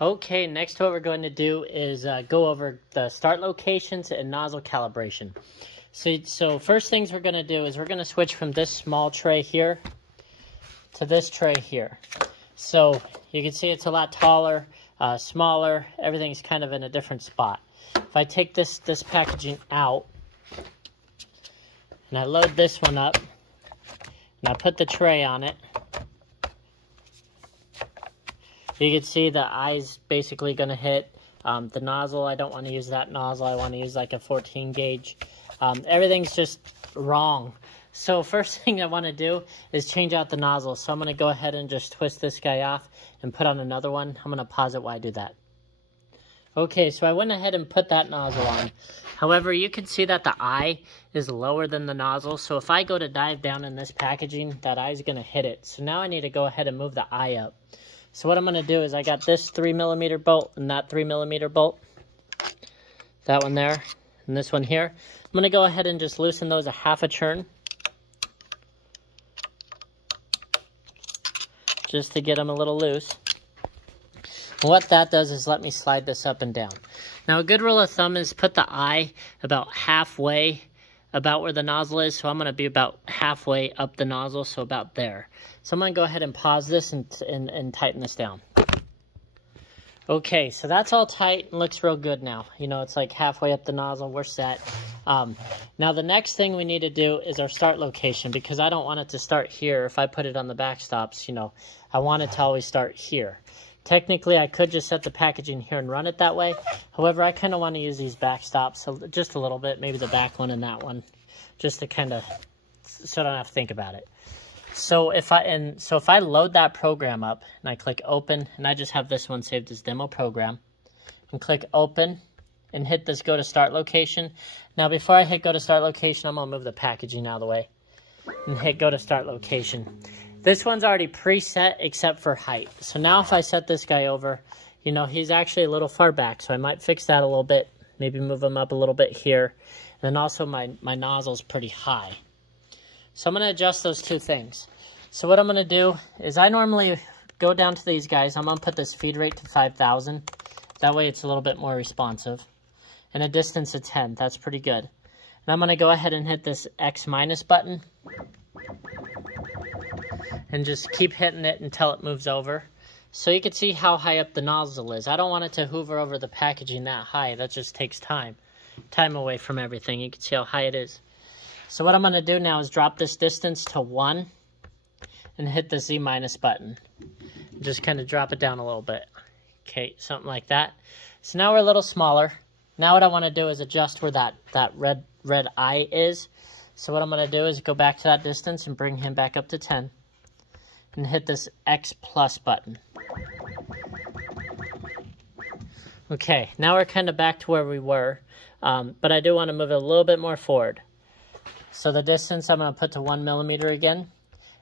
Okay, next what we're going to do is go over the start locations and nozzle calibration. So first things we're going to do is we're going to switch from this small tray here to this tray here. So you can see it's a lot taller, smaller, everything's kind of in a different spot. If I take this packaging out and I load this one up and I put the tray on it, you can see the eye's basically going to hit the nozzle. I don't want to use that nozzle. I want to use like a 14 gauge. Everything's just wrong. So first thing I want to do is change out the nozzle. So I'm going to go ahead and just twist this guy off and put on another one. I'm going to pause it while I do that. Okay, so I went ahead and put that nozzle on. However, you can see that the eye is lower than the nozzle. So if I go to dive down in this packaging, that eye is going to hit it. So now I need to go ahead and move the eye up. So what I'm going to do is I got this 3mm bolt and that 3mm bolt. That one there and this one here. I'm going to go ahead and just loosen those a half a turn. Just to get them a little loose. And what that does is let me slide this up and down. Now a good rule of thumb is put the eye about halfway about where the nozzle is. So I'm going to be about halfway up the nozzle, so about there. So I'm going to go ahead and pause this and tighten this down. Okay, so that's all tight and looks real good now. You know, it's like halfway up the nozzle. We're set. Now the next thing we need to do is our start location, because I don't want it to start here. If I put it on the backstops, you know, I want it to always start here. Technically, I could just set the packaging here and run it that way. However, I kind of want to use these backstops so just a little bit, maybe the back one and that one, just to kind of, so I don't have to think about it. So if I load that program up and I click open, and I just have this one saved as demo program, and click open and hit this go to start location. Now before I hit go to start location, I'm going to move the packaging out of the way and hit go to start location. This one's already preset except for height. So now if I set this guy over, you know, he's actually a little far back, so I might fix that a little bit, maybe move him up a little bit here. And then also my nozzle's pretty high. So I'm going to adjust those two things. So what I'm going to do is I normally go down to these guys. I'm going to put this feed rate to 5,000. That way it's a little bit more responsive. And a distance of 10. That's pretty good. And I'm going to go ahead and hit this X minus button. And just keep hitting it until it moves over. So you can see how high up the nozzle is. I don't want it to hover over the packaging that high. That just takes time. Time away from everything. You can see how high it is. So what I'm going to do now is drop this distance to 1 and hit the Z minus button. Just kind of drop it down a little bit. Okay, something like that. So now we're a little smaller. Now what I want to do is adjust where that red eye is. So what I'm going to do is go back to that distance and bring him back up to 10. And hit this X plus button. Okay, now we're kind of back to where we were. But I do want to move it a little bit more forward. So the distance I'm going to put to 1mm again.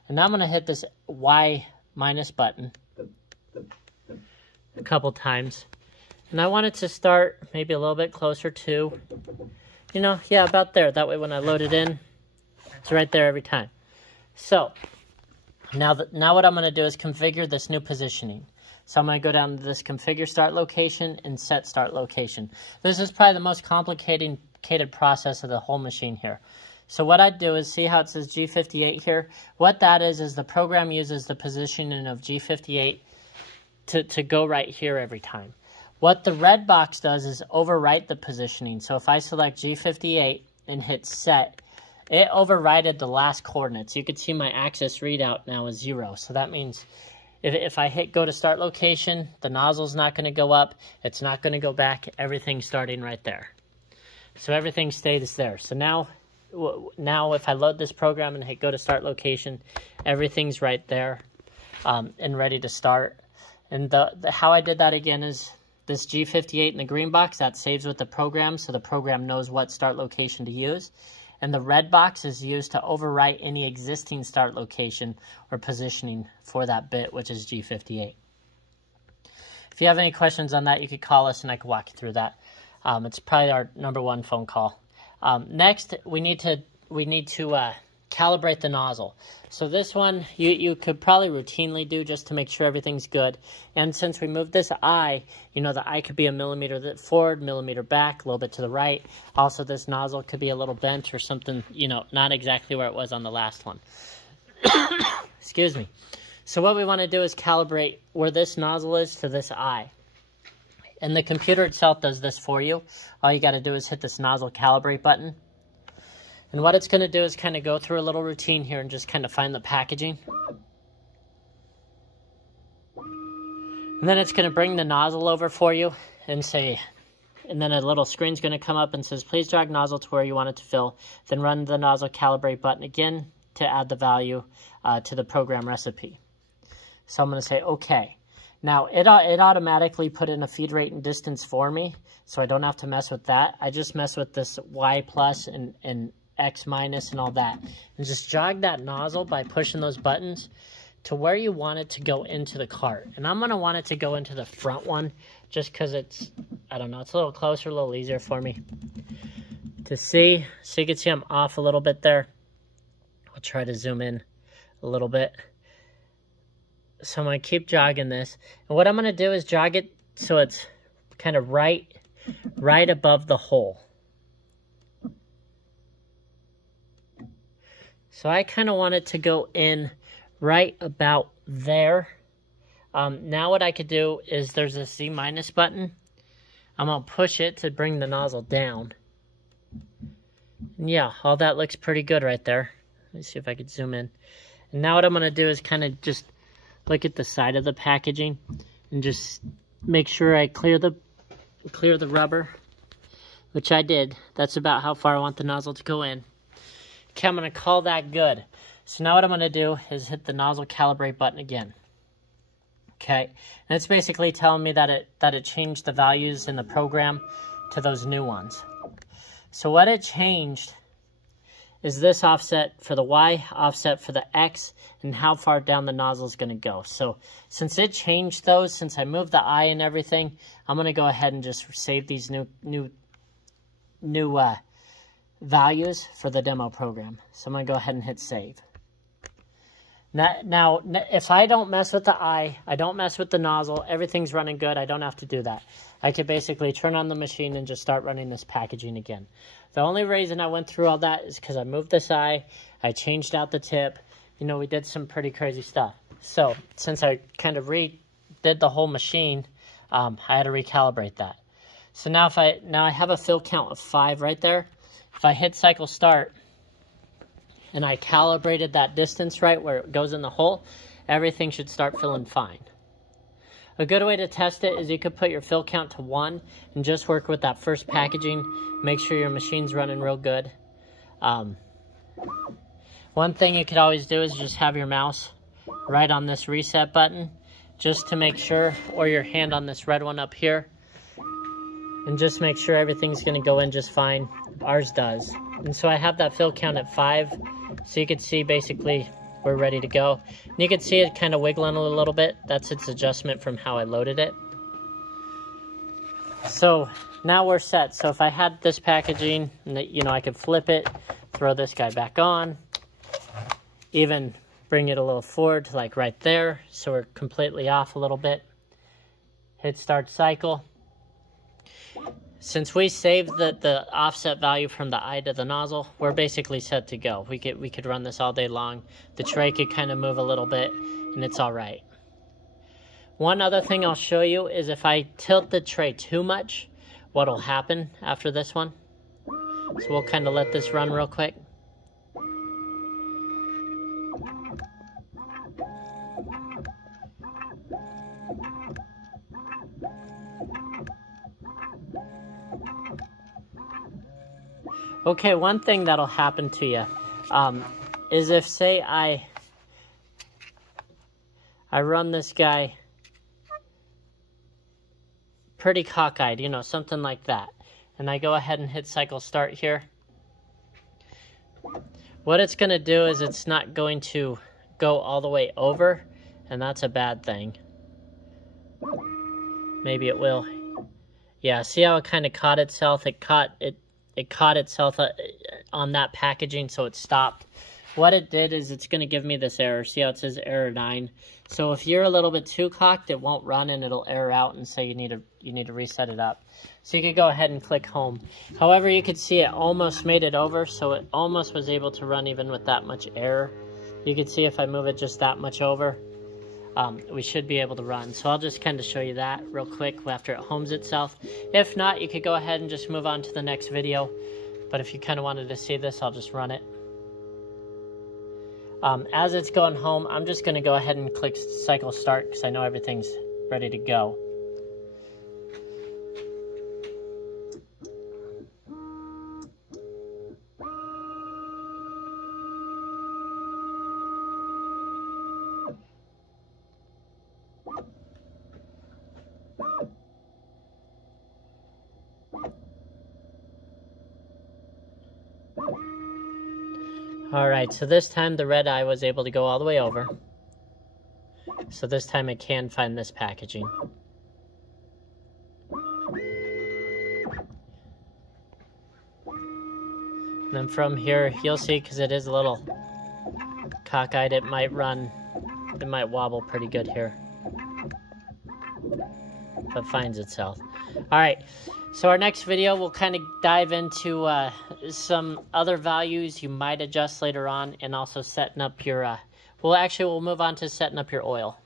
And now I'm going to hit this Y minus button a couple times. And I want it to start maybe a little bit closer to, you know, yeah, about there. That way when I load it in, it's right there every time. So now what I'm going to do is configure this new positioning. So I'm going to go down to this configure start location and set start location. This is probably the most complicated process of the whole machine here. So what I'd do is see how it says G58 here. What that is the program uses the positioning of G58 to go right here every time. What the red box does is overwrite the positioning. So if I select G58 and hit set, it overrided the last coordinates. You can see my axis readout now is 0. So that means if I hit go to start location, the nozzle's not going to go up. It's not going to go back. Everything's starting right there. So everything stays there. So now if I load this program and hit go to start location, everything's right there and ready to start. And how I did that again is this G58 in the green box, that saves with the program, so the program knows what start location to use. And the red box is used to overwrite any existing start location or positioning for that bit, which is G58. If you have any questions on that, you could call us and I could walk you through that. It's probably our #1 phone call. Next, we need to calibrate the nozzle. So this one you could probably routinely do just to make sure everything's good. And since we moved this eye, you know, the eye could be a millimeter forward, millimeter back, a little bit to the right. Also, this nozzle could be a little bent or something, you know, not exactly where it was on the last one. Excuse me. So what we want to do is calibrate where this nozzle is to this eye. And the computer itself does this for you. All you got to do is hit this nozzle calibrate button. And what it's going to do is kind of go through a little routine here and just kind of find the packaging. And then it's going to bring the nozzle over for you and say, and then a little screen's going to come up and says, please drag nozzle to where you want it to fill. Then run the nozzle calibrate button again to add the value to the program recipe. So I'm going to say, okay. Now, it automatically put in a feed rate and distance for me, so I don't have to mess with that. I just mess with this Y plus and X minus and all that. And just jog that nozzle by pushing those buttons to where you want it to go into the cart. And I'm going to want it to go into the front one just because it's, I don't know, it's a little closer, a little easier for me to see. So you can see I'm off a little bit there. I'll try to zoom in a little bit. So I'm going to keep jogging this. And what I'm going to do is jog it so it's kind of right above the hole. So I kind of want it to go in right about there. Now what I could do is there's a C minus button. I'm going to push it to bring the nozzle down. And yeah, all that looks pretty good right there. Let me see if I could zoom in. And now what I'm going to do is kind of just look at the side of the packaging and just make sure I clear the rubber, which I did. That's about how far I want the nozzle to go in. Okay, I'm going to call that good. So now what I'm going to do is hit the nozzle calibrate button again. Okay, and it's basically telling me that it changed the values in the program to those new ones. So what it changed is this offset for the Y, offset for the X, and how far down the nozzle is going to go. So since it changed those, since I moved the I and everything, I'm going to go ahead and just save these new values for the demo program. So I'm going to go ahead and hit save. Now, if I don't mess with the eye, I don't mess with the nozzle, everything's running good, I don't have to do that. I could basically turn on the machine and just start running this packaging again. The only reason I went through all that is because I moved this eye, I changed out the tip, you know, we did some pretty crazy stuff. So, since I kind of redid the whole machine, I had to recalibrate that. So now I have a fill count of 5 right there. If I hit cycle start, and I calibrated that distance right where it goes in the hole, everything should start filling fine. A good way to test it is you could put your fill count to 1 and just work with that first packaging. Make sure your machine's running real good. One thing you could always do is just have your mouse right on this reset button just to make sure, or your hand on this red one up here, and just make sure everything's going to go in just fine. Ours does. And so I have that fill count at 5, so you can see basically we're ready to go. And you can see it kind of wiggling a little bit. That's its adjustment from how I loaded it. So now we're set. So if I had this packaging, you know, I could flip it, throw this guy back on, even bring it a little forward to like right there, so we're completely off a little bit. Hit start cycle. Since we saved the offset value from the eye to the nozzle, we're basically set to go. We could run this all day long. The tray could kind of move a little bit, and it's all right. One other thing I'll show you is if I tilt the tray too much, what'll happen after this one. So we'll kind of let this run real quick. Okay, one thing that'll happen to you is if, say, I run this guy pretty cockeyed, you know, something like that, and I go ahead and hit cycle start here, what it's going to do is it's not going to go all the way over, and that's a bad thing. Maybe it will. Yeah, see how it kind of caught itself? It caught itself on that packaging, so it stopped what it did is it's going to give me this error. See how it says error 9? So if you're a little bit too cocked, it won't run and it'll error out and say you need to reset it up. So you could go ahead and click home. However, you could see it almost made it over, so it almost was able to run even with that much error. You can see if I move it just that much over, we should be able to run. So I'll just kind of show you that real quick after it homes itself. If not, you could go ahead and just move on to the next video. But if you kind of wanted to see this, I'll just run it. As it's going home, I'm just going to go ahead and click cycle start because I know everything's ready to go. Alright, so this time the red eye was able to go all the way over. So this time it can find this packaging. And then from here, you'll see, because it is a little cockeyed, it might wobble pretty good here. If it finds itself. Alright. So our next video, we'll kind of dive into some other values you might adjust later on, and also setting up your, we'll move on to setting up your oil.